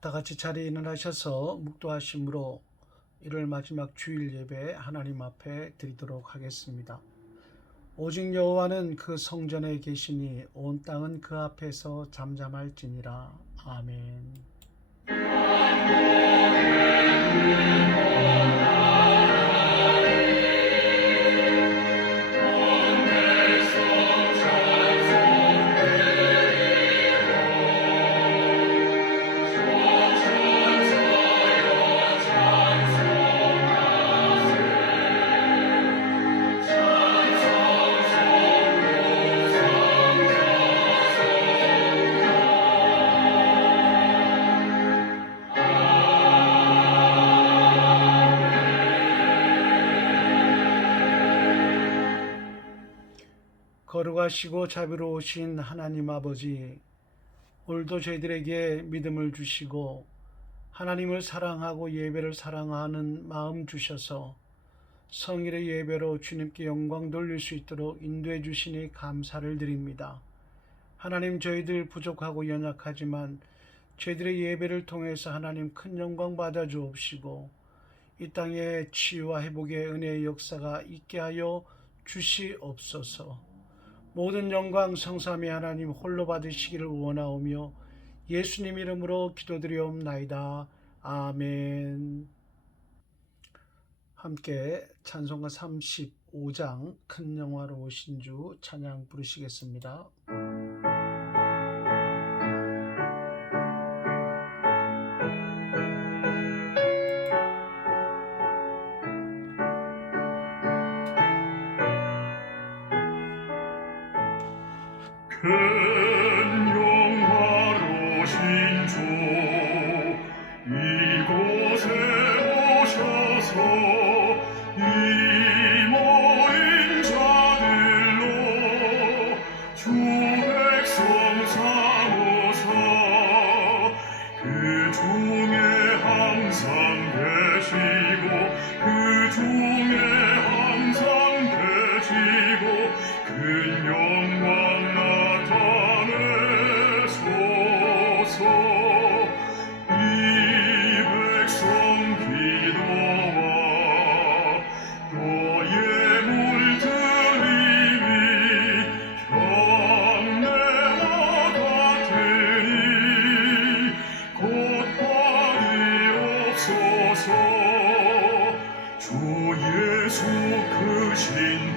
다 같이 자리에 일어나셔서 묵도하심으로 일요일 마지막 주일 예배 하나님 앞에 드리도록 하겠습니다. 오직 여호와는 그 성전에 계시니 온 땅은 그 앞에서 잠잠할지니라. 아멘. 거룩하시고 자비로우신 하나님 아버지, 오늘도 저희들에게 믿음을 주시고 하나님을 사랑하고 예배를 사랑하는 마음 주셔서 성일의 예배로 주님께 영광 돌릴 수 있도록 인도해 주시니 감사를 드립니다. 하나님, 저희들 부족하고 연약하지만 저희들의 예배를 통해서 하나님 큰 영광 받아 주옵시고 이 땅에 치유와 회복의 은혜의 역사가 있게 하여 주시옵소서. 모든 영광 성삼위 하나님 홀로 받으시기를 원하오며 예수님 이름으로 기도드리옵나이다. 아멘. 함께 찬송가 35장 큰 영화로 오신 주 찬양 부르시겠습니다. 큰 영화로신 주 이곳에 오셔서 이 모인 자들로 주 백성 삼으사 그 중에 항상 계시고 그 중에 항상 계시고 큰 영광 나타내소서. 이 백성 기도와 또 예물 드림이 향내와 같으니 곧 받으옵소서. 주 예수 크신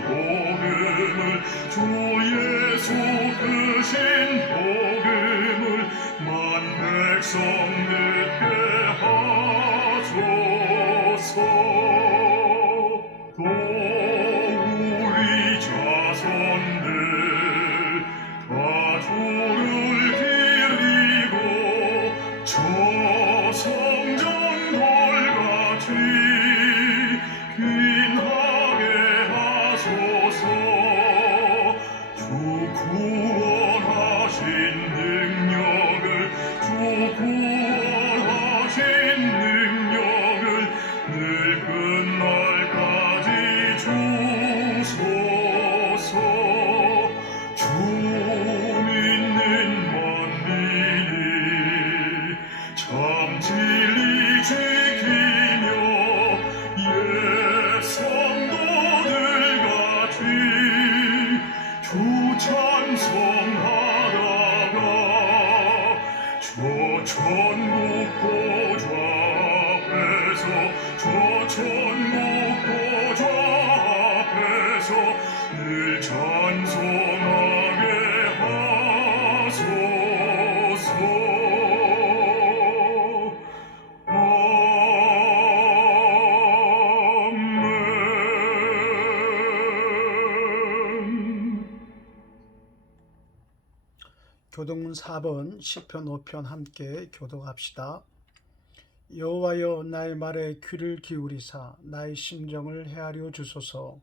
복음을 주 예수 크신 복음을 만 백성 듣게 하소서. 또 우리 자손들 다 주를 기리고 저 성전돌같이 귀하게 하소서. 주 구원하신 능력을 주 구원하신 능력을 늘 끝날까지 주소서. 주 믿는 만민이 참 진리 지키며 옛 성도들같이 주 찬송하다가 저 천국 보좌 앞에서 저 천국 보좌 앞에서 늘 찬송하게 하소서. 아멘. 교독문 4번 시편 5편 함께 교독합시다. 여호와여, 나의 말에 귀를 기울이사 나의 심정을 헤아려 주소서.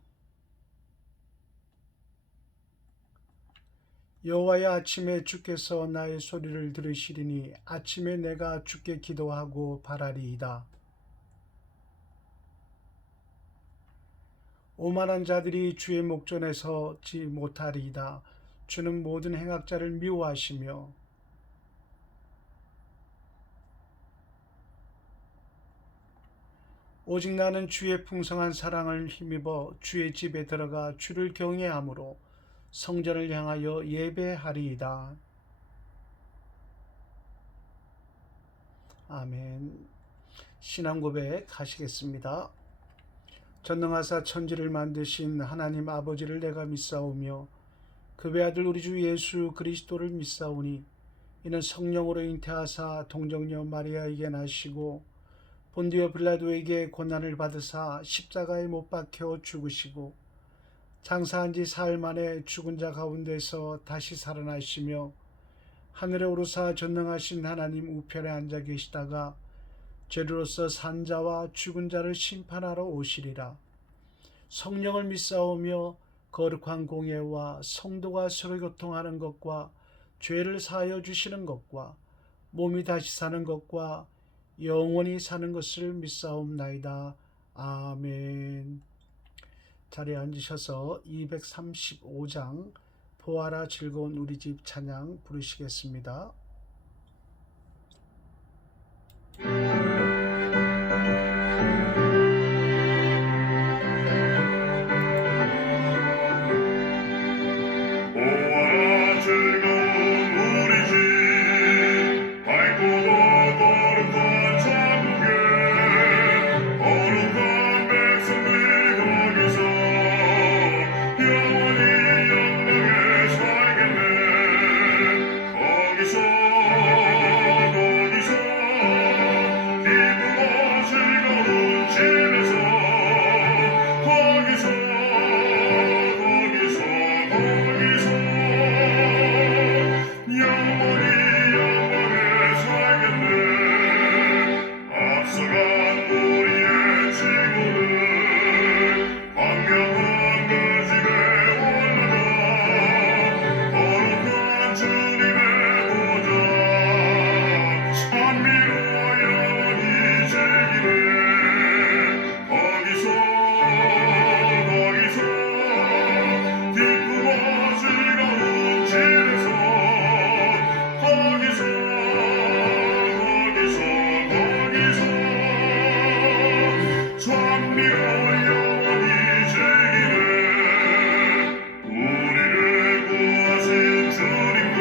여호와여, 아침에 주께서 나의 소리를 들으시리니 아침에 내가 주께 기도하고 바라리이다. 오만한 자들이 주의 목전에서 지 못하리이다. 주는 모든 행악자를 미워하시며 오직 나는 주의 풍성한 사랑을 힘입어 주의 집에 들어가 주를 경외함으로 성전을 향하여 예배하리이다. 아멘. 신앙 고백 하시겠습니다. 전능하사 천지를 만드신 하나님 아버지를 내가 믿사오며 그 외아들 우리 주 예수 그리스도를 믿사오니 이는 성령으로 잉태하사 동정녀 마리아에게 나시고 본디오 빌라도에게 고난을 받으사 십자가에 못 박혀 죽으시고 장사한 지 사흘 만에 죽은 자 가운데서 다시 살아나시며 하늘에 오르사 전능하신 하나님 우편에 앉아 계시다가 죄로서 산 자와 죽은 자를 심판하러 오시리라. 성령을 믿사오며 거룩한 공예와 성도가 서로 교통하는 것과 죄를 사하여 주시는 것과 몸이 다시 사는 것과 영원히 사는 것을 믿사옵나이다. 아멘. 자리에 앉으셔서 235장 보아라 즐거운 우리 집 찬양 부르시겠습니다. 보아라 즐거운 우리 집 밝고도 거룩한 천국에 거룩한 백성들 거기서 영원히 영광에 살겠네. 거기서 기쁘고 즐거운 집에서 거기서 영원히 영원히 살겠네. 앞서간 우리의 친구들 광명한 그 집에 올라가 거룩한 주님의 보좌 찬미로 영원히 즐기네. 거기서 기쁘고 즐거운 집에서 거기서 찬미로 영원히 즐기네. 우리를 구하신 주님도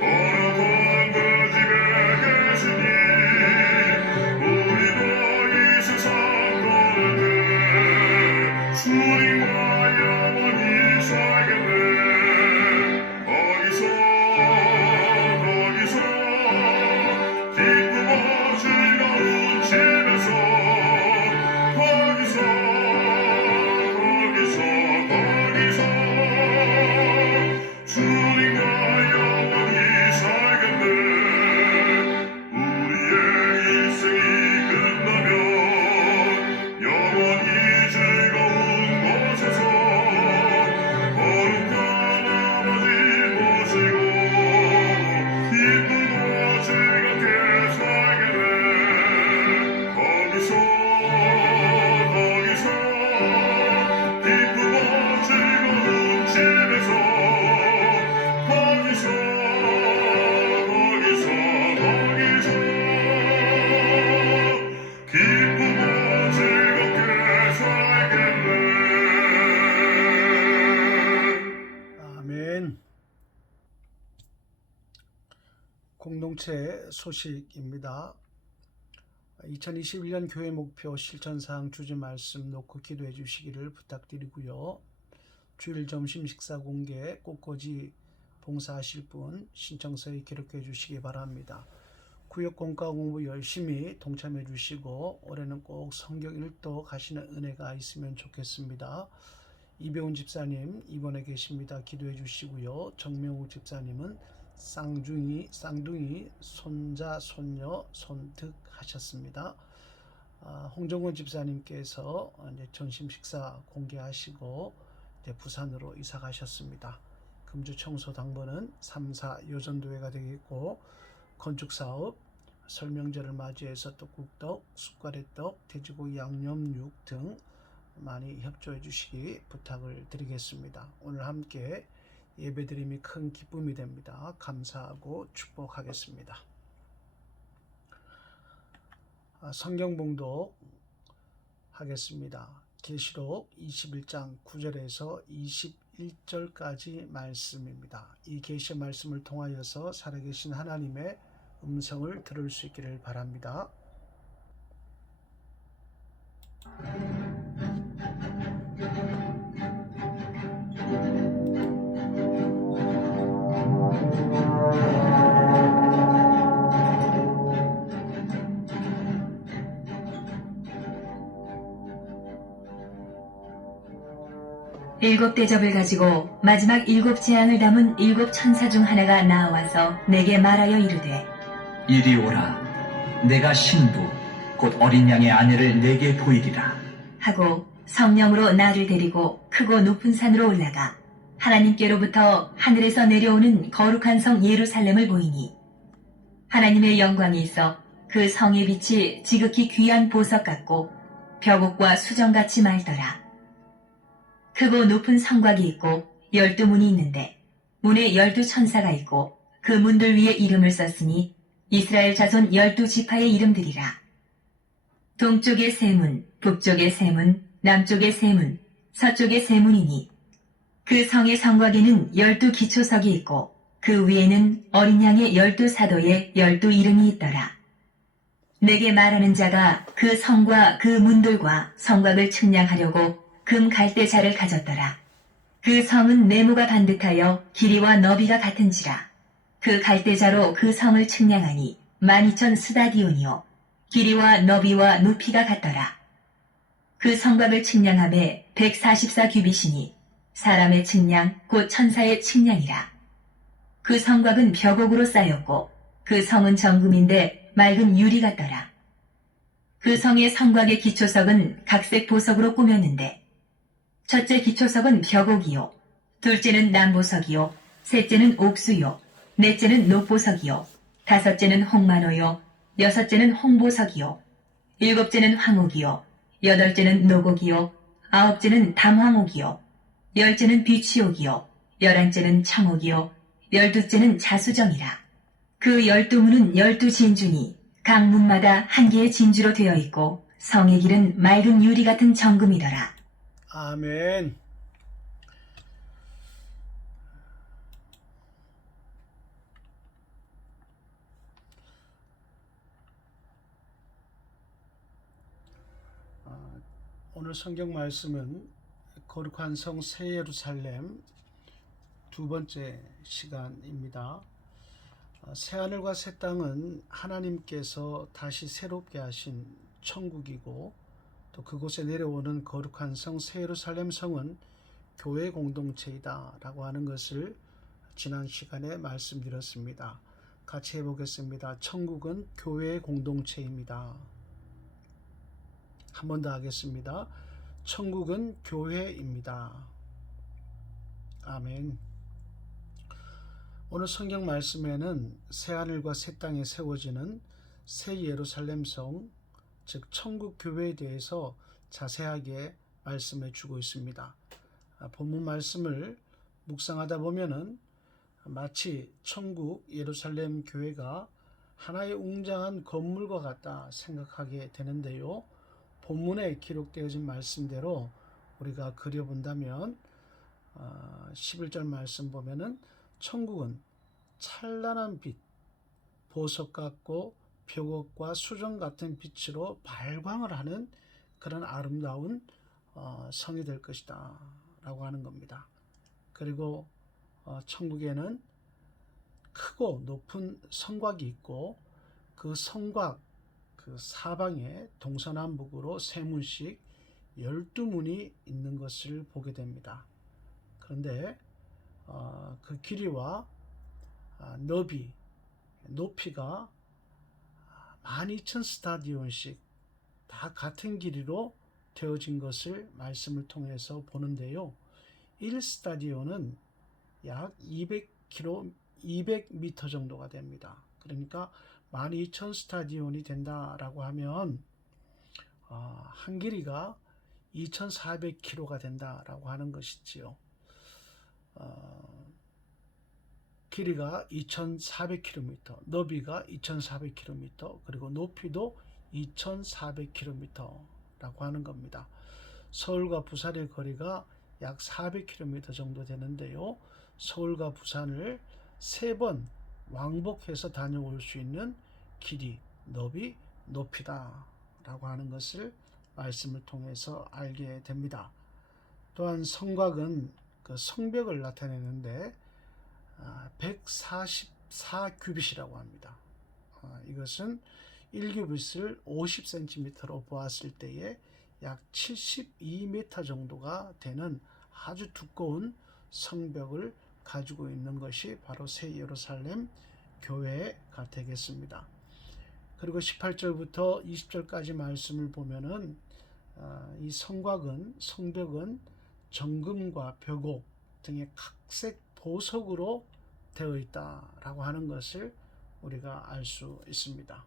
거룩한 그 집에 계시니 우리도 이 세상 거는데 주님과 영원히 살겠네. 거기서 기쁘고 즐거운 집에서 거기서 주님과 영원히 살겠네. 우리의 일생이 끝나면 영원히 즐거운 곳에서 거룩한 아버지 모시고 기쁘고 즐겁게 살겠네. 거기서 기쁘고 즐거운 집에서 거기서 기쁘고 즐겁게 살겠네. 아멘. 공동체 소식입니다. 2021년 교회 목표 실천사항 주제 말씀 놓고 기도해 주시기를 부탁드리고요. 주일 점심 식사 공개 꽃꽂이 봉사하실 분 신청서에 기록해 주시기 바랍니다. 구역 공과 공부 열심히 동참해 주시고 올해는 꼭 성경 읽도 가시는 은혜가 있으면 좋겠습니다. 이배운 집사님 입원해 계십니다. 기도해 주시고요. 정명욱 집사님은 쌍둥이 손자 손녀 손득하셨습니다. 홍정원 집사님께서 이제 점심 식사 공개하시고 이제 부산으로 이사 가셨습니다. 금주 청소 당번은 3사 여전도회가 되겠고 건축사업 설명절을 맞이해서 떡국떡, 쑥과래떡, 돼지고기 양념육 등 많이 협조해 주시기 부탁을 드리겠습니다. 오늘 함께 예배드림이 큰 기쁨이 됩니다. 감사하고 축복하겠습니다. 성경 봉독 하겠습니다. 계시록 21장 9절에서 21절까지 말씀입니다. 이 계시 말씀을 통하여서 살아계신 하나님의 음성을 들을 수 있기를 바랍니다. 일곱 대접을 가지고 마지막 일곱 재앙을 담은 일곱 천사 중 하나가 나와서 내게 말하여 이르되 이리 오라. 내가 신부 곧 어린 양의 아내를 내게 보이리라. 하고 성령으로 나를 데리고 크고 높은 산으로 올라가 하나님께로부터 하늘에서 내려오는 거룩한 성 예루살렘을 보이니 하나님의 영광이 있어 그 성의 빛이 지극히 귀한 보석 같고 벽옥과 수정같이 맑더라. 크고 높은 성곽이 있고 12문이 있는데 문에 12천사가 있고 그 문들 위에 이름을 썼으니 이스라엘 자손 12지파의 이름들이라. 동쪽에 세 문, 북쪽에 세 문, 남쪽에 세 문, 서쪽에 세 문이니 그 성의 성곽에는 12기초석이 있고 그 위에는 어린 양의 12사도의 12이름이 있더라. 내게 말하는 자가 그 성과 그 문들과 성곽을 측량하려고 금 갈대자를 가졌더라. 그 성은 네모가 반듯하여 길이와 너비가 같은지라. 그 갈대자로 그 성을 측량하니 12,000 스다디온이요 길이와 너비와 높이가 같더라. 그 성곽을 측량함에 144규빗이니 사람의 측량 곧 천사의 측량이라. 그 성곽은 벽옥으로 쌓였고 그 성은 정금인데 맑은 유리 같더라. 그 성의 성곽의 기초석은 각색 보석으로 꾸몄는데 첫째 기초석은 벽옥이요 둘째는 남보석이요 셋째는 옥수요 넷째는 녹보석이요 다섯째는 홍만호요 여섯째는 홍보석이요 일곱째는 황옥이요 여덟째는 노곡이요 아홉째는 담황옥이요 열째는 비취옥이요 열한째는 청옥이요 열두째는 자수정이라. 그 12문은 12진주니 각 문마다 한 개의 진주로 되어 있고 성의 길은 맑은 유리 같은 정금이더라. 아멘. 오늘 성경 말씀은 거룩한 성 새 예루살렘 두 번째 시간입니다. 새하늘과 새 땅은 하나님께서 다시 새롭게 하신 천국이고 또 그곳에 내려오는 거룩한 성 새 예루살렘 성은 교회 공동체이다 라고 하는 것을 지난 시간에 말씀드렸습니다. 같이 해보겠습니다. 천국은 교회 공동체입니다. 한 번 더 하겠습니다. 천국은 교회입니다. 아멘. 오늘 성경 말씀에는 새하늘과 새 땅에 세워지는 새 예루살렘 성, 즉 천국 교회에 대해서 자세하게 말씀해 주고 있습니다. 본문 말씀을 묵상하다 보면은 마치 천국 예루살렘 교회가 하나의 웅장한 건물과 같다 생각하게 되는데요. 본문에 기록되어진 말씀대로 우리가 그려본다면 11절 말씀 보면은 천국은 찬란한 빛, 보석 같고 벽옥과 수정 같은 빛으로 발광을 하는 그런 아름다운 성이 될 것이다 라고 하는 겁니다. 그리고 천국에는 크고 높은 성곽이 있고 그 성곽 그 사방에 동서남북으로 세 문씩 12문이 있는 것을 보게 됩니다. 그런데 그 길이와 너비, 높이가 12,000 스타디온씩 다 같은 길이로 되어진 것을 말씀을 통해서 보는데요. 1스타디온은 약 200m 정도가 됩니다. 그러니까 12,000 스타디온이 된다라고 하면 한 길이가 2,400km가 된다라고 하는 것이지요. 길이가 2,400km, 너비가 2,400km, 그리고 높이도 2,400km라고 하는 겁니다. 서울과 부산의 거리가 약 400km 정도 되는데요. 서울과 부산을 3번 왕복해서 다녀올 수 있는 길이, 너비, 높이다 라고 하는 것을 말씀을 통해서 알게 됩니다. 또한 성곽은 그 성벽을 나타내는데 144규빗이라고 합니다. 이것은 1규빗을 50cm로 보았을 때에 약 72m 정도가 되는 아주 두꺼운 성벽을 가지고 있는 것이 바로 새 예루살렘 교회가 되겠습니다. 그리고 18절부터 20절까지 말씀을 보면은 이 성벽은 정금과 벽옥 등의 각색 보석으로 되어 있다라고 하는 것을 우리가 알 수 있습니다.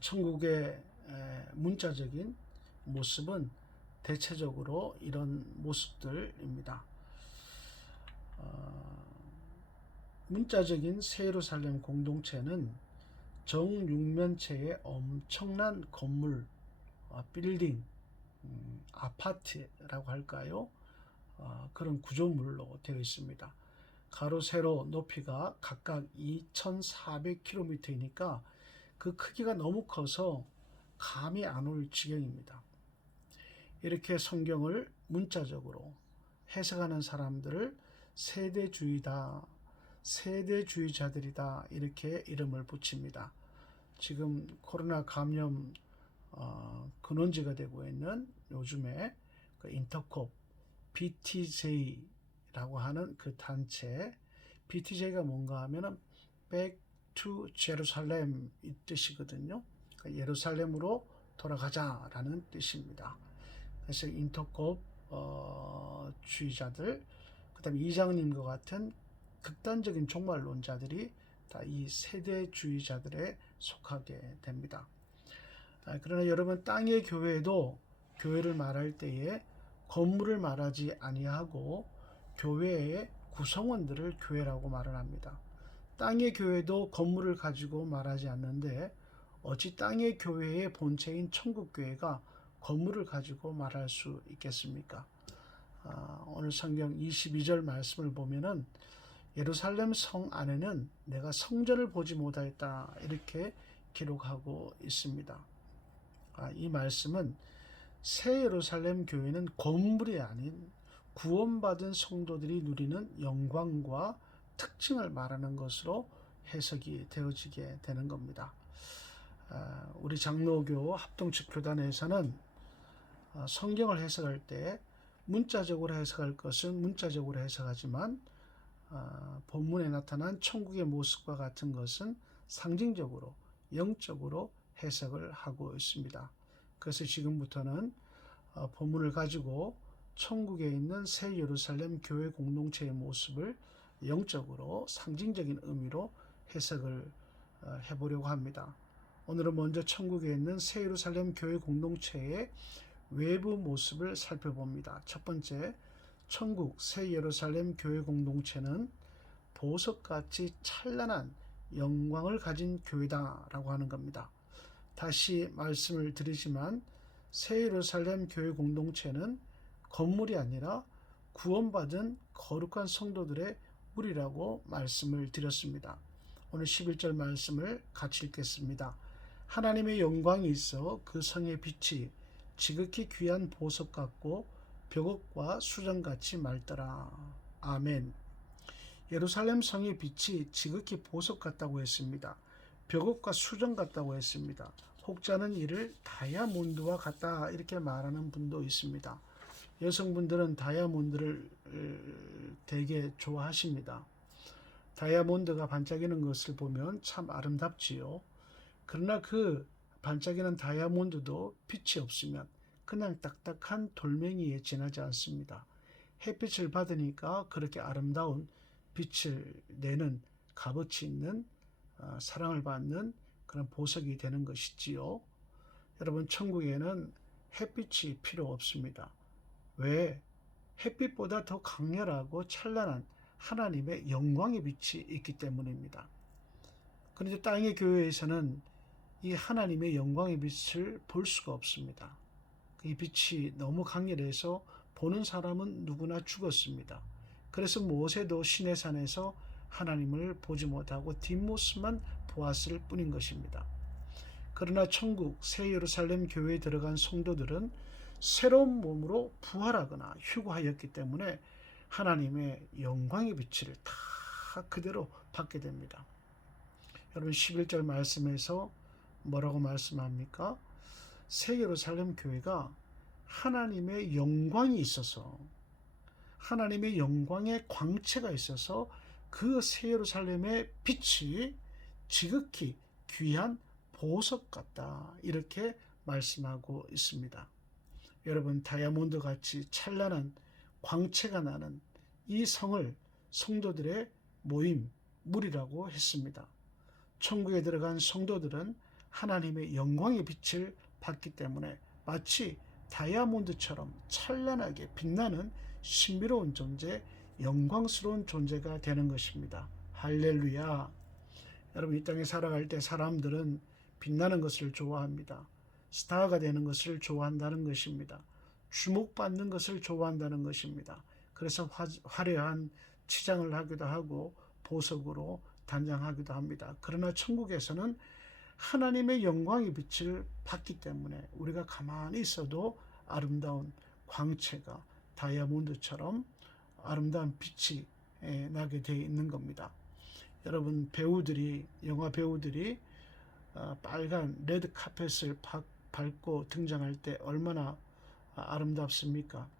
천국의 문자적인 모습은 대체적으로 이런 모습들입니다. 문자적인 새 예루살렘 공동체는 정육면체의 엄청난 건물, 빌딩, 아파트라고 할까요? 그런 구조물로 되어 있습니다. 가로 세로 높이가 각각 2,400km이니까 그 크기가 너무 커서 감이 안 올 지경입니다. 이렇게 성경을 문자적으로 해석하는 사람들을 세대주의다, 세대주의자들이다 이렇게 이름을 붙입니다. 지금 코로나 감염 근원지가 되고 있는 요즘에 그 인터콥 BTJ라고 하는 그 단체, BTJ가 뭔가 하면은 Back to Jerusalem 이 뜻이거든요. 그러니까 예루살렘으로 돌아가자라는 뜻입니다. 그래서 인터콥 주의자들, 그다음에 이장님과 같은 극단적인 종말론자들이 다 이 세대주의자들에 속하게 됩니다. 그러나 여러분, 땅의 교회도 교회를 말할 때에 건물을 말하지 아니하고 교회의 구성원들을 교회라고 말을 합니다. 땅의 교회도 건물을 가지고 말하지 않는데 어찌 땅의 교회의 본체인 천국교회가 건물을 가지고 말할 수 있겠습니까? 오늘 성경 22절 말씀을 보면은 예루살렘 성 안에는 내가 성전을 보지 못하였다 이렇게 기록하고 있습니다. 이 말씀은 새 예루살렘 교회는 건물이 아닌 구원받은 성도들이 누리는 영광과 특징을 말하는 것으로 해석이 되어지게 되는 겁니다. 우리 장로교 합동측 교단에서는 성경을 해석할 때 문자적으로 해석할 것은 문자적으로 해석하지만 본문에 나타난 천국의 모습과 같은 것은 상징적으로 영적으로 해석을 하고 있습니다. 그래서 지금부터는 본문을 가지고 천국에 있는 새 예루살렘 교회 공동체의 모습을 영적으로 상징적인 의미로 해석을 해보려고 합니다. 오늘은 먼저 천국에 있는 새 예루살렘 교회 공동체의 외부 모습을 살펴봅니다. 첫 번째, 천국 새 예루살렘 교회 공동체는 보석같이 찬란한 영광을 가진 교회다라고 하는 겁니다. 다시 말씀을 드리지만 새 예루살렘 교회 공동체는 건물이 아니라 구원받은 거룩한 성도들의 무리라고 말씀을 드렸습니다. 오늘 11절 말씀을 같이 읽겠습니다. 하나님의 영광이 있어 그 성의 빛이 지극히 귀한 보석 같고 벽옥과 수정같이 맑더라. 아멘. 예루살렘 성의 빛이 지극히 보석 같다고 했습니다. 벽옥과 수정 같다고 했습니다. 혹자는 이를 다이아몬드와 같다 이렇게 말하는 분도 있습니다. 여성분들은 다이아몬드를 되게 좋아하십니다. 다이아몬드가 반짝이는 것을 보면 참 아름답지요. 그러나 그 반짝이는 다이아몬드도 빛이 없으면 그냥 딱딱한 돌멩이에 지나지 않습니다. 햇빛을 받으니까 그렇게 아름다운 빛을 내는 값어치 있는 사랑을 받는 그런 보석이 되는 것이지요. 여러분, 천국에는 햇빛이 필요 없습니다. 왜? 햇빛보다 더 강렬하고 찬란한 하나님의 영광의 빛이 있기 때문입니다. 그런데 땅의 교회에서는 이 하나님의 영광의 빛을 볼 수가 없습니다. 이 빛이 너무 강렬해서 보는 사람은 누구나 죽었습니다. 그래서 모세도 시내산에서 하나님을 보지 못하고 뒷모습만 보았을 뿐인 것입니다. 그러나 천국 새 예루살렘 교회에 들어간 성도들은 새로운 몸으로 부활하거나 휴거하였기 때문에 하나님의 영광의 빛을 다 그대로 받게 됩니다. 여러분 11절 말씀에서 뭐라고 말씀합니까? 새 예루살렘 교회가 하나님의 영광이 있어서, 하나님의 영광의 광채가 있어서 그 새 예루살렘의 빛이 지극히 귀한 보석 같다, 이렇게 말씀하고 있습니다. 여러분 다이아몬드 같이 찬란한 광채가 나는 이 성을 성도들의 모임, 물이라고 했습니다. 천국에 들어간 성도들은 하나님의 영광의 빛을 받기 때문에 마치 다이아몬드처럼 찬란하게 빛나는 신비로운 존재, 영광스러운 존재가 되는 것입니다. 할렐루야. 여러분 이 땅에 살아갈 때 사람들은 빛나는 것을 좋아합니다. 스타가 되는 것을 좋아한다는 것입니다. 주목받는 것을 좋아한다는 것입니다. 그래서 화려한 치장을 하기도 하고 보석으로 단장하기도 합니다. 그러나 천국에서는 하나님의 영광의 빛을 받기 때문에 우리가 가만히 있어도 아름다운 광채가 다이아몬드처럼 아름다운 빛이 나게 되어 있는 겁니다. 여러분 배우들이, 영화 배우들이 빨간 레드 카펫을 밟고 등장할 때 얼마나 아름답습니까?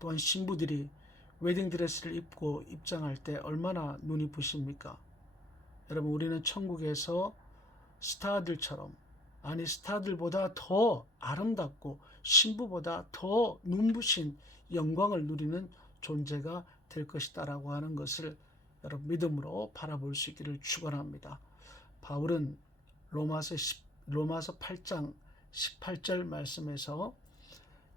또한 신부들이 웨딩드레스를 입고 입장할 때 얼마나 눈이 부십니까? 여러분 우리는 천국에서 스타들처럼, 아니 스타들보다 더 아름답고 신부보다 더 눈부신 영광을 누리는 존재가 될 것이다 라고 하는 것을 여러분 믿음으로 바라볼 수 있기를 축원합니다. 바울은 로마서 8장 18절 말씀에서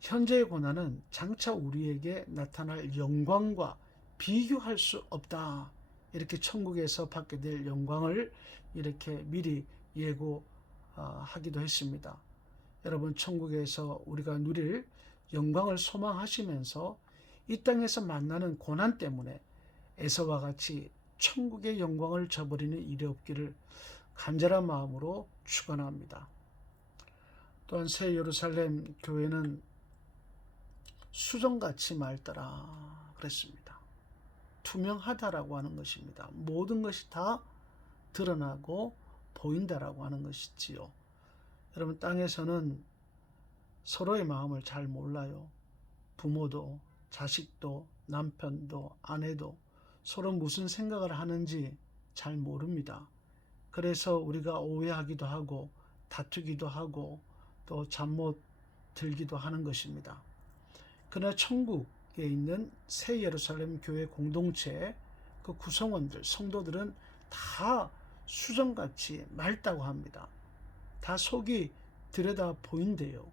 현재의 고난은 장차 우리에게 나타날 영광과 비교할 수 없다, 이렇게 천국에서 받게 될 영광을 이렇게 미리 예고하기도 했습니다. 여러분 천국에서 우리가 누릴 영광을 소망하시면서 이 땅에서 만나는 고난 때문에 에서와 같이 천국의 영광을 저버리는 일이 없기를 간절한 마음으로 축원합니다. 또한 새 예루살렘 교회는 수정같이 맑더라 그랬습니다. 투명하다라고 하는 것입니다. 모든 것이 다 드러나고 보인다라고 하는 것이지요. 여러분 땅에서는 서로의 마음을 잘 몰라요. 부모도 자식도 남편도 아내도 서로 무슨 생각을 하는지 잘 모릅니다. 그래서 우리가 오해하기도 하고 다투기도 하고 또 잠 못 들기도 하는 것입니다. 그러나 천국에 있는 새 예루살렘 교회 공동체 그 구성원들, 성도들은 다 수정같이 맑다고 합니다. 다 속이 들여다 보인대요.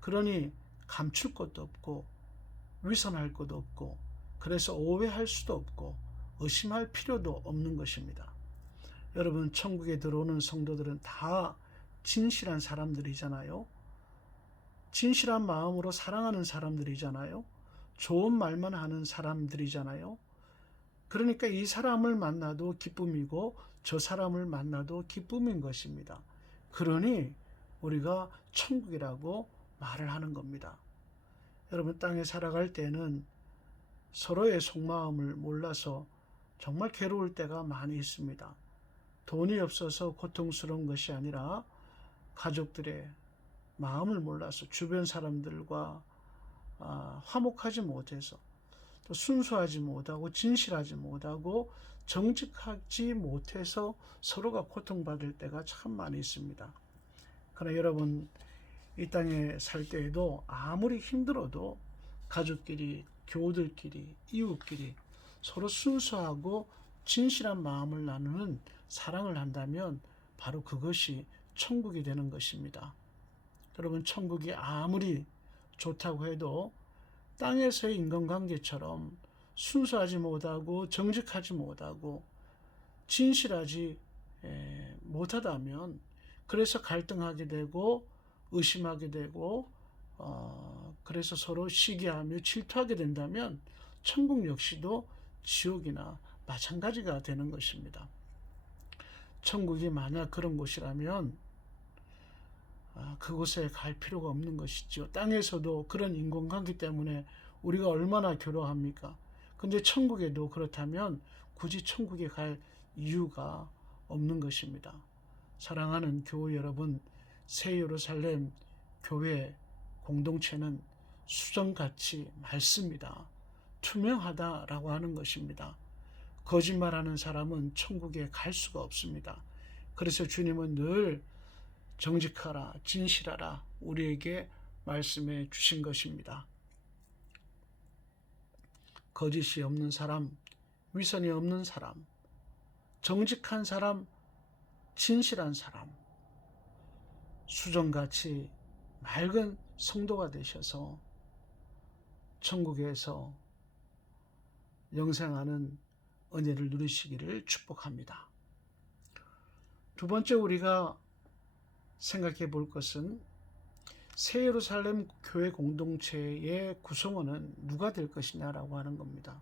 그러니 감출 것도 없고 위선할 것도 없고 그래서 오해할 수도 없고 의심할 필요도 없는 것입니다. 여러분 천국에 들어오는 성도들은 다 진실한 사람들이잖아요. 진실한 마음으로 사랑하는 사람들이잖아요. 좋은 말만 하는 사람들이잖아요. 그러니까 이 사람을 만나도 기쁨이고 저 사람을 만나도 기쁨인 것입니다. 그러니 우리가 천국이라고 말을 하는 겁니다. 여러분 땅에 살아갈 때는 서로의 속마음을 몰라서 정말 괴로울 때가 많이 있습니다. 돈이 없어서 고통스러운 것이 아니라 가족들의 마음을 몰라서 주변 사람들과 화목하지 못해서 또 순수하지 못하고 진실하지 못하고 정직하지 못해서 서로가 고통받을 때가 참 많이 있습니다. 그러나 여러분 이 땅에 살 때에도 아무리 힘들어도 가족끼리, 교우들끼리, 이웃끼리 서로 순수하고 진실한 마음을 나누는 사랑을 한다면 바로 그것이 천국이 되는 것입니다. 여러분 천국이 아무리 좋다고 해도 땅에서의 인간관계처럼 순수하지 못하고 정직하지 못하고 진실하지 못하다면 그래서 갈등하게 되고 의심하게 되고 그래서 서로 시기하며 질투하게 된다면 천국 역시도 지옥이나 마찬가지가 되는 것입니다. 천국이 만약 그런 곳이라면 그곳에 갈 필요가 없는 것이죠. 땅에서도 그런 인간관계 때문에 우리가 얼마나 괴로워합니까? 근데 천국에도 그렇다면 굳이 천국에 갈 이유가 없는 것입니다. 사랑하는 교회 여러분, 새 예루살렘 교회 공동체는 수정같이 맑습니다. 투명하다라고 하는 것입니다. 거짓말하는 사람은 천국에 갈 수가 없습니다. 그래서 주님은 늘 정직하라, 진실하라 우리에게 말씀해 주신 것입니다. 거짓이 없는 사람, 위선이 없는 사람, 정직한 사람, 진실한 사람, 수정같이 맑은 성도가 되셔서 천국에서 영생하는 은혜를 누리시기를 축복합니다. 두 번째 우리가 생각해 볼 것은 새 예루살렘 교회 공동체의 구성원은 누가 될 것이냐라고 하는 겁니다.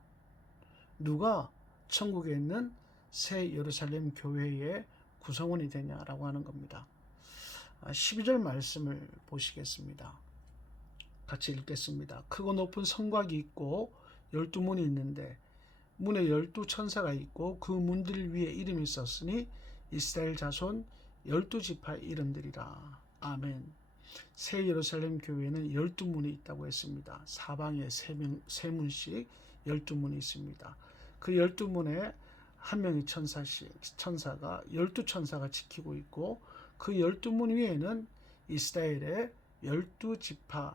누가 천국에 있는 새 예루살렘 교회의 구성원이 되냐라고 하는 겁니다. 12절 말씀을 보시겠습니다. 같이 읽겠습니다. 크고 높은 성곽이 있고 12문이 있는데 문에 12천사가 있고 그 문들 위에 이름이 썼으니 이스라엘 자손 12지파 이름들이라. 아멘. 새 예루살렘 교회에는 12문이 있다고 했습니다. 사방에 3문씩 12문이 있습니다. 그 12문에 한 명의 천사가 12천사가 지키고 있고 그 12문 위에는 이스라엘의 12지파의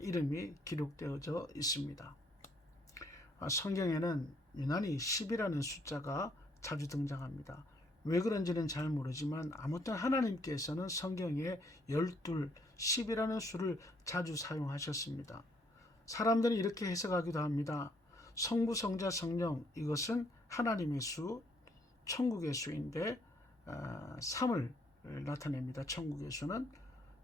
이름이 기록되어져 있습니다. 성경에는 유난히 10이라는 숫자가 자주 등장합니다. 왜 그런지는 잘 모르지만 아무튼 하나님께서는 성경에 12, 10이라는 수를 자주 사용하셨습니다. 사람들은 이렇게 해석하기도 합니다. 성부, 성자, 성령 이것은 하나님의 수, 천국의 수인데 3을 나타냅니다. 천국의 수는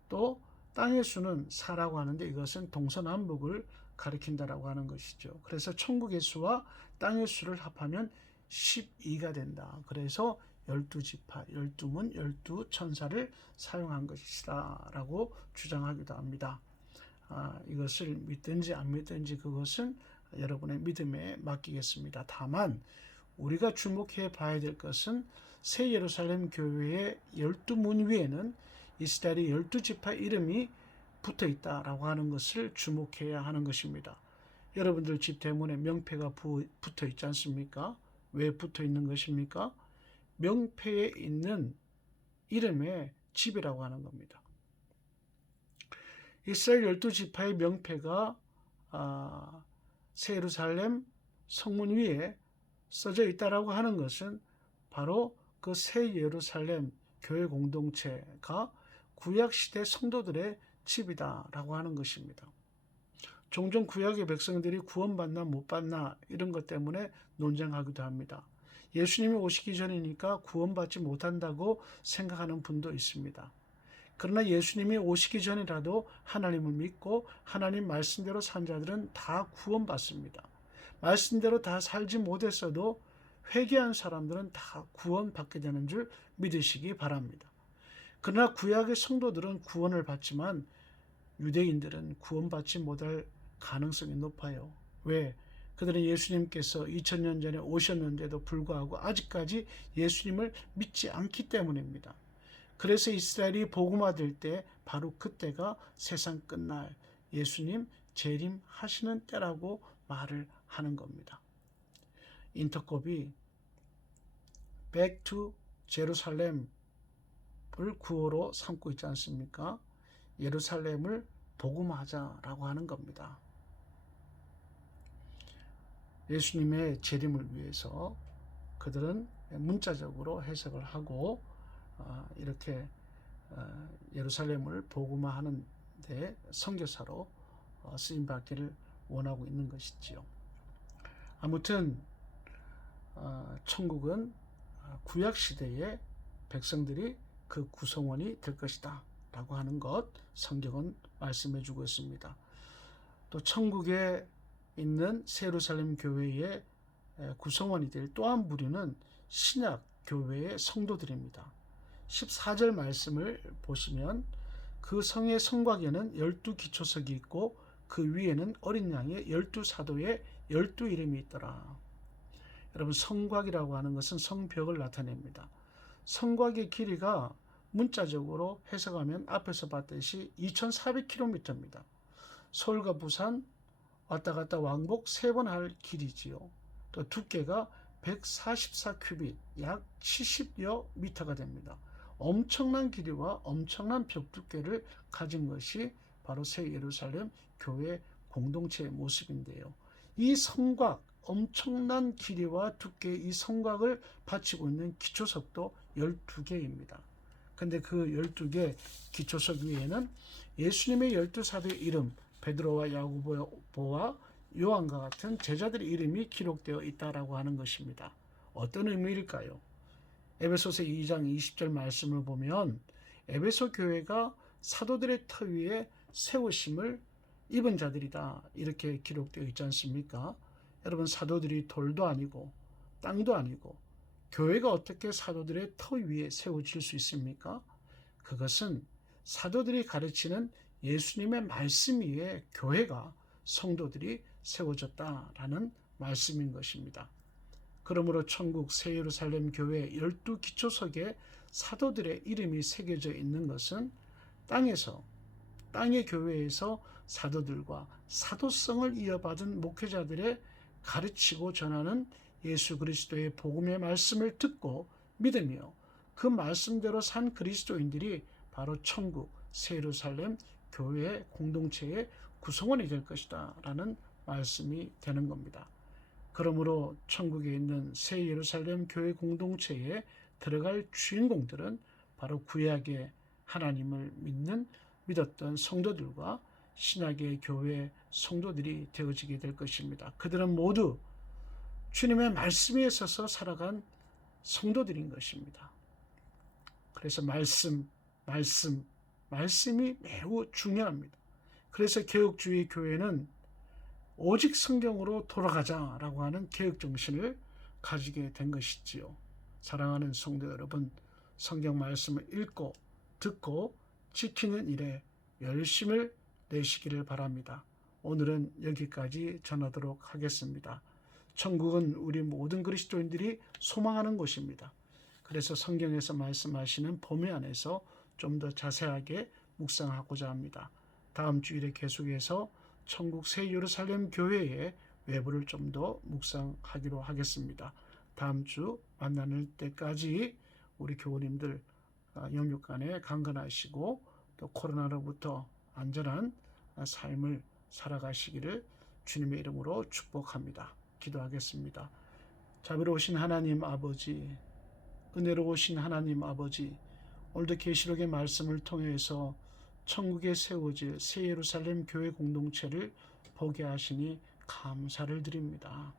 또 땅의 수는 4라고 하는데 이것은 동서남북을 가리킨다라고 하는 것이죠. 그래서 천국의 수와 땅의 수를 합하면 12가 된다. 그래서 12지파, 12문, 12천사를 사용한 것이다 라고 주장하기도 합니다. 이것을 믿든지 안 믿든지 그것은 여러분의 믿음에 맡기겠습니다. 다만 우리가 주목해 봐야 될 것은 새 예루살렘 교회의 12문 위에는 이스라엘의 12지파 이름이 붙어 있다라고 하는 것을 주목해야 하는 것입니다. 여러분들 집 대문에 명패가 붙어 있지 않습니까? 왜 붙어 있는 것입니까? 명패에 있는 이름의 집이라고 하는 겁니다. 이스라엘 12지파의 명패가 새 예루살렘 성문 위에 써져 있다라고 하는 것은 바로 그 새 예루살렘 교회 공동체가 구약시대 성도들의 집이다라고 하는 것입니다. 종종 구약의 백성들이 구원받나 못 받나 이런 것 때문에 논쟁하기도 합니다. 예수님이 오시기 전이니까 구원받지 못한다고 생각하는 분도 있습니다. 그러나 예수님이 오시기 전이라도 하나님을 믿고 하나님 말씀대로 산 자들은 다 구원받습니다. 말씀대로 다 살지 못했어도 회개한 사람들은 다 구원받게 되는 줄 믿으시기 바랍니다. 그러나 구약의 성도들은 구원을 받지만 유대인들은 구원받지 못할 가능성이 높아요. 왜? 그들은 예수님께서 2000년 전에 오셨는데도 불구하고 아직까지 예수님을 믿지 않기 때문입니다. 그래서 이스라엘이 복음화될 때 바로 그때가 세상 끝날 예수님 재림하시는 때라고 말을 하는 겁니다. 인터콥이 Back to Jerusalem을 구호로 삼고 있지 않습니까? 예루살렘을 복음하자라고 하는 겁니다. 예수님의 재림을 위해서 그들은 문자적으로 해석을 하고 이렇게 예루살렘을 복음화하는 데 선교사로 쓰임받기를 원하고 있는 것이지요. 아무튼 천국은 구약시대의 백성들이 그 구성원이 될 것이다 라고 하는 것 성경은 말씀해 주고 있습니다. 또 천국에 있는 새 예루살렘 교회의 구성원이 될 또 한 부류는 신약 교회의 성도들입니다. 14절 말씀을 보시면 그 성의 성곽에는 12기초석이 있고 그 위에는 어린 양의 12사도의 12이름이 있더라. 여러분, 성곽이라고 하는 것은 성벽을 나타냅니다. 성곽의 길이가 문자적으로 해석하면 앞에서 봤듯이 2400km입니다. 서울과 부산 왔다 갔다 왕복 3번 할 길이지요. 또 두께가 144큐빗, 약 70여 미터가 됩니다. 엄청난 길이와 엄청난 벽 두께를 가진 것이 바로 새 예루살렘 교회 공동체의 모습인데요. 이 성곽, 엄청난 길이와 두께의 이 성곽을 바치고 있는 기초석도 12개입니다. 근데 그 12개 기초석 위에는 예수님의 12사도의 이름, 베드로와 야고보와 요한과 같은 제자들의 이름이 기록되어 있다라고 하는 것입니다. 어떤 의미일까요? 에베소서 2장 20절 말씀을 보면 에베소 교회가 사도들의 터 위에 세우심을 입은 자들이다 이렇게 기록되어 있지 않습니까? 여러분, 사도들이 돌도 아니고 땅도 아니고 교회가 어떻게 사도들의 터 위에 세워질 수 있습니까? 그것은 사도들이 가르치는 예수님의 말씀 위에 교회가 성도들이 세워졌다라는 말씀인 것입니다. 그러므로 천국 새 예루살렘 교회 12기초석에 사도들의 이름이 새겨져 있는 것은 땅의 교회에서 사도들과 사도성을 이어받은 목회자들의 가르치고 전하는 예수 그리스도의 복음의 말씀을 듣고 믿으며 그 말씀대로 산 그리스도인들이 바로 천국 새 예루살렘 교회 공동체의 구성원이 될 것이다 라는 말씀이 되는 겁니다. 그러므로 천국에 있는 새 예루살렘 교회 공동체에 들어갈 주인공들은 바로 구약의 하나님을 믿었던 성도들과 신약의 교회 성도들이 되어지게 될 것입니다. 그들은 모두 주님의 말씀 위에 서서 살아간 성도들인 것입니다. 그래서 말씀이 매우 중요합니다. 그래서 개혁주의 교회는 오직 성경으로 돌아가자라고 하는 개혁 정신을 가지게 된 것이지요. 사랑하는 성도 여러분, 성경 말씀을 읽고 듣고 지키는 일에 열심을 내시기를 바랍니다. 오늘은 여기까지 전하도록 하겠습니다. 천국은 우리 모든 그리스도인들이 소망하는 곳입니다. 그래서 성경에서 말씀하시는 범위 안에서 좀 더 자세하게 묵상하고자 합니다. 다음 주일에 계속해서 천국 새 예루살렘 교회의 외부를 좀 더 묵상하기로 하겠습니다. 다음 주 만나는 때까지 우리 교우님들 영육간에 강건하시고 또 코로나로부터 안전한 삶을 살아가시기를 주님의 이름으로 축복합니다. 기도하겠습니다. 자비로우신 하나님 아버지, 은혜로우신 하나님 아버지, 오늘도 계시록의 말씀을 통해서 천국에 세워질 새 예루살렘 교회 공동체를 보게 하시니 감사를 드립니다.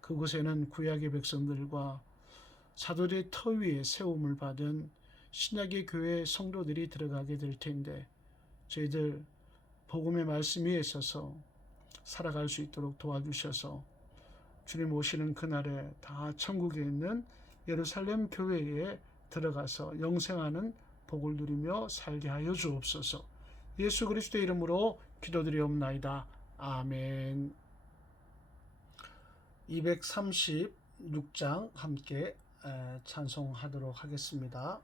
그곳에는 구약의 백성들과 사도들의 터 위에 세움을 받은 신약의 교회 성도들이 들어가게 될 텐데 저희들 복음의 말씀 위에 서서 살아갈 수 있도록 도와주셔서 주님 오시는 그날에 다 천국에 있는 예루살렘 교회에 들어가서 영생하는 복을 누리며 살게 하여 주옵소서. 예수 그리스도의 이름으로 기도드리옵나이다. 아멘. 236장 함께 찬송하도록 하겠습니다.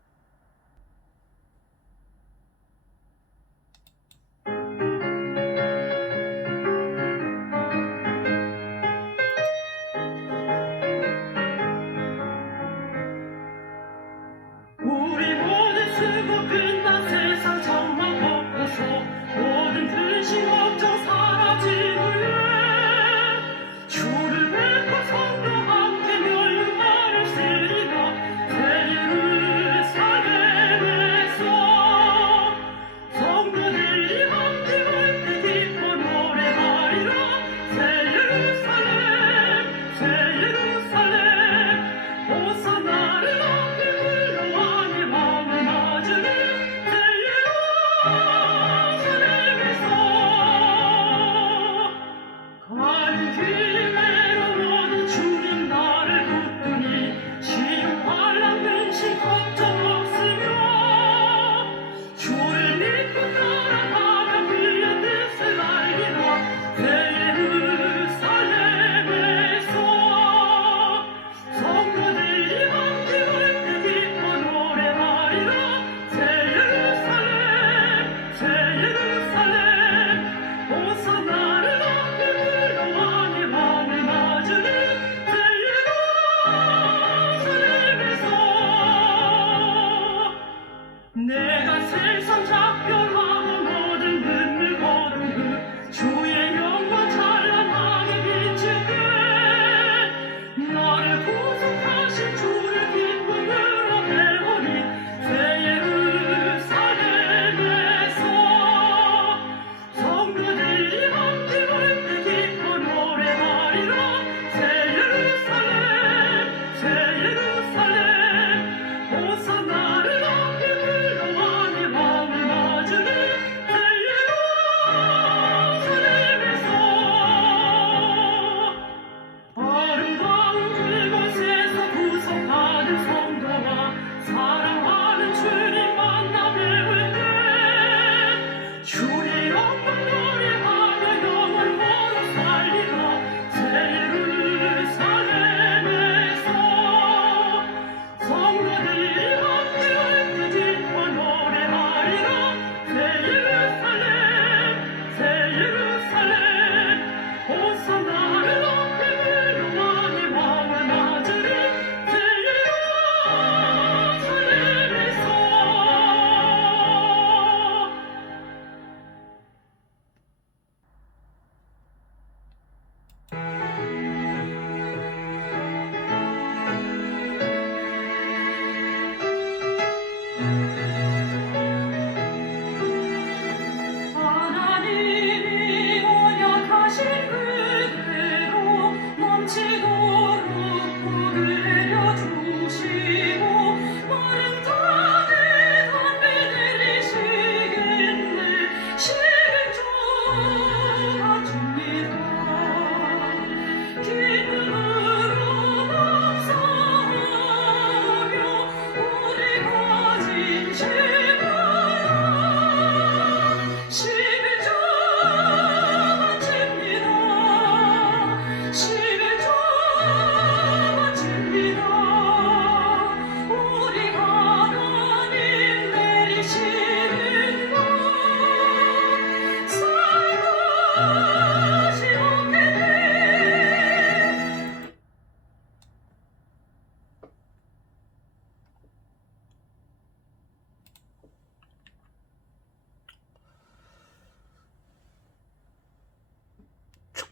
우리 모두 쓰고 끝난 세상 정말 걷고서 모든 근심 걱정 사라지는 주를 뵙고 성도 함께 멸류관을 쓰리라 새 예루살렘에서 성도들이 함께 올 때 기뻐 노래하리라 새 예루살렘 호산나를 앞에 불러와니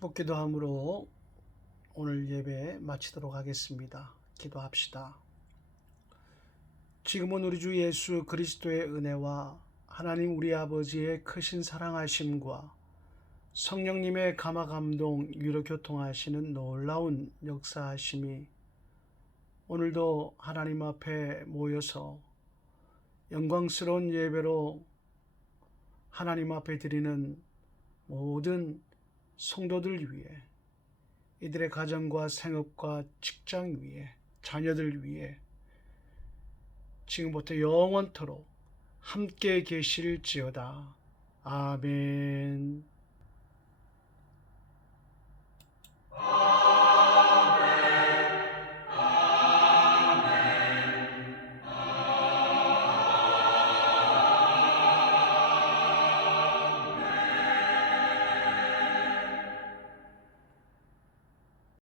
축복 기도함으로 오늘 예배 마치도록 하겠습니다. 기도합시다. 지금은 우리 주 예수 그리스도의 은혜와 하나님 우리 아버지의 크신 사랑하심과 성령님의 감화 감동 위로 교통하시는 놀라운 역사하심이 오늘도 하나님 앞에 모여서 영광스러운 예배로 하나님 앞에 드리는 모든 성도들 위해, 이들의 가정과 생업과 직장 위에, 자녀들 위해 지금부터 영원토록 함께 계실지어다. 아멘.